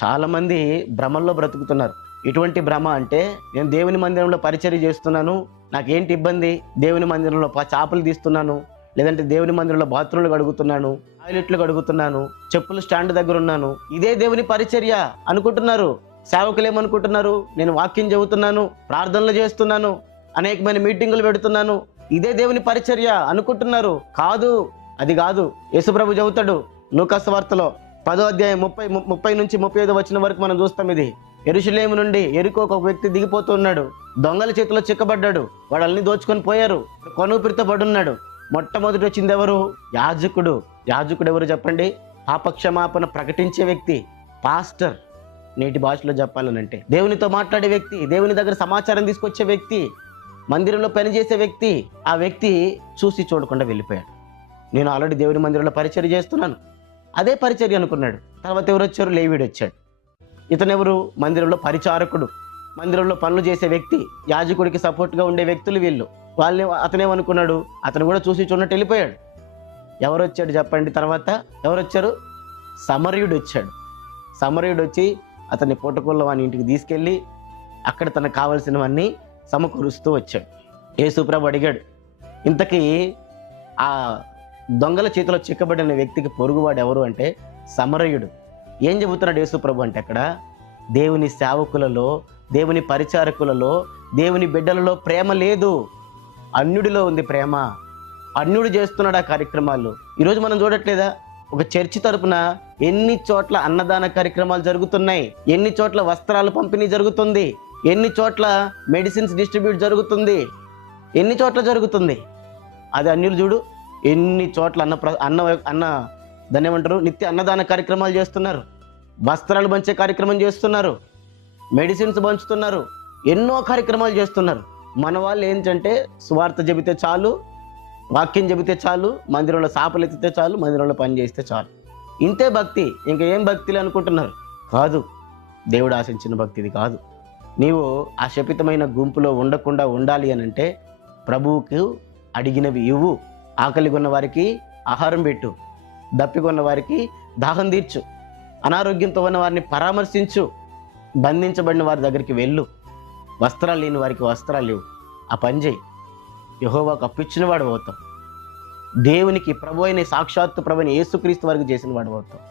చాలామంది భ్రమల్లో బ్రతుకుతున్నారు. ఎటువంటి భ్రమ అంటే, నేను దేవుని మందిరంలో పరిచర్య చేస్తున్నాను, నాకేంటి ఇబ్బంది, దేవుని మందిరంలో చేపలు తీస్తున్నాను, లేదంటే దేవుని మందిరంలో బాత్రూమ్లు కడుగుతున్నాను, టాయిలెట్లు కడుగుతున్నాను, చెప్పులు స్టాండ్ దగ్గర ఉన్నాను, ఇదే దేవుని పరిచర్య అనుకుంటున్నారు. సేవకులు ఏమనుకుంటున్నారు, నేను వాక్యం చెబుతున్నాను, ప్రార్థనలు చేస్తున్నాను, అనేకమైన మీటింగులు పెడుతున్నాను, ఇదే దేవుని పరిచర్య అనుకుంటున్నారు. కాదు, అది కాదు. యేసుప్రభు చెబుతాడు లూకా సువార్తలో 10వ అధ్యాయం 30 నుంచి 35 వచనం వరకు మనం చూస్తాం. ఇది యెరూషలేము నుండి యెరికో ఒక వ్యక్తి దిగిపోతున్నాడు. దొంగల చేతిలో చిక్కబడ్డాడు. వాళ్ళని దోచుకొని పోయారు. కొనుపిరితో పడున్నాడు. మొట్టమొదటి వచ్చింది ఎవరు? యాజకుడు. యాజకుడు ఎవరు చెప్పండి? పాపక్షమాపణ ప్రకటించే వ్యక్తి, పాస్టర్. నేటి భాషలో చెప్పాలనంటే దేవునితో మాట్లాడే వ్యక్తి, దేవుని దగ్గర సమాచారం తీసుకొచ్చే వ్యక్తి, మందిరంలో పనిచేసే వ్యక్తి. ఆ వ్యక్తి చూసి చూడకుండా వెళ్ళిపోయాడు. నేను ఆల్రెడీ దేవుని మందిరంలో పరిచర్య చేస్తున్నాను, అదే పరిచర్య అనుకున్నాడు. తర్వాత ఎవరు వచ్చారు? లేవీడు వచ్చాడు. ఇతనెవరు? మందిరంలో పరిచారకుడు, మందిరంలో పనులు చేసే వ్యక్తి, యాజకుడికి సపోర్ట్గా ఉండే వ్యక్తులు వీళ్ళు. అతనేమనుకున్నాడు? అతను కూడా చూసి చూడనట్టు వెళ్ళిపోయాడు. ఎవరు వచ్చాడు చెప్పండి? తర్వాత ఎవరు వచ్చారు? సమరయుడు వచ్చాడు. సమరయుడు వచ్చి అతన్ని పూటకూళ్ళ వాని ఇంటికి తీసుకెళ్ళి అక్కడ తనకు కావలసినవన్నీ సమకూరుస్తూ వచ్చాడు. యేసుప్రభు అడిగాడు, ఇంతకీ ఆ దొంగల చేతిలో చిక్కబడిన వ్యక్తికి పొరుగువాడు ఎవరు అంటే సమరయుడు. ఏం చెబుతున్నాడు యేసుప్రభు అంటే, అక్కడ దేవుని సేవకులలో, దేవుని పరిచారకులలో, దేవుని బిడ్డలలో ప్రేమ లేదు, అన్యుడిలో ఉంది ప్రేమ. అన్యుడు చేస్తున్నాడు ఆ కార్యక్రమాలు. ఈరోజు మనం చూడట్లేదా? ఒక చర్చి తరపున ఎన్ని చోట్ల అన్నదాన కార్యక్రమాలు జరుగుతున్నాయి, ఎన్ని చోట్ల వస్త్రాలు పంపిణీ జరుగుతుంది, ఎన్ని చోట్ల మెడిసిన్స్ డిస్ట్రిబ్యూట్ జరుగుతుంది, ఎన్ని చోట్ల జరుగుతుంది. అది అన్యులు చూడు, ఎన్ని చోట్ల అన్న దాన్ని ఏమంటారు, నిత్య అన్నదాన కార్యక్రమాలు చేస్తున్నారు, వస్త్రాలు పంచే కార్యక్రమం చేస్తున్నారు, మెడిసిన్స్ పంచుతున్నారు, ఎన్నో కార్యక్రమాలు చేస్తున్నారు. మన వాళ్ళు ఏంటంటే సువార్త చెబితే చాలు, వాక్యం చెబితే చాలు, మందిరంలో సాపలు ఎత్తితే చాలు, మందిరంలో పని చేస్తే చాలు, ఇంతే భక్తి. ఇంకా ఏం భక్తులు అనుకుంటున్నారు? కాదు, దేవుడు ఆశించిన భక్తిది కాదు. నీవు ఆ శపితమైన గుంపులో ఉండకుండా ఉండాలి అని అంటే ప్రభువుకు అడిగినవి ఇవ్వు. ఆకలిగొన్న వారికి ఆహారం పెట్టు, దప్పికొన్న వారికి దాహం తీర్చు, అనారోగ్యంతో ఉన్న వారిని పరామర్శించు, బంధించబడిన వారి దగ్గరికి వెళ్ళు, వస్త్రాలు లేని వారికి వస్త్రాలు లేవు. ఆ పని చేయి. యెహోవాకు అప్పిచ్చిన వాడు అవుతావు. దేవునికి ప్రభు అయిన సాక్షాత్తు ప్రభుని యేసుక్రీస్తు వరకు చేసిన వాడు అవుతావు.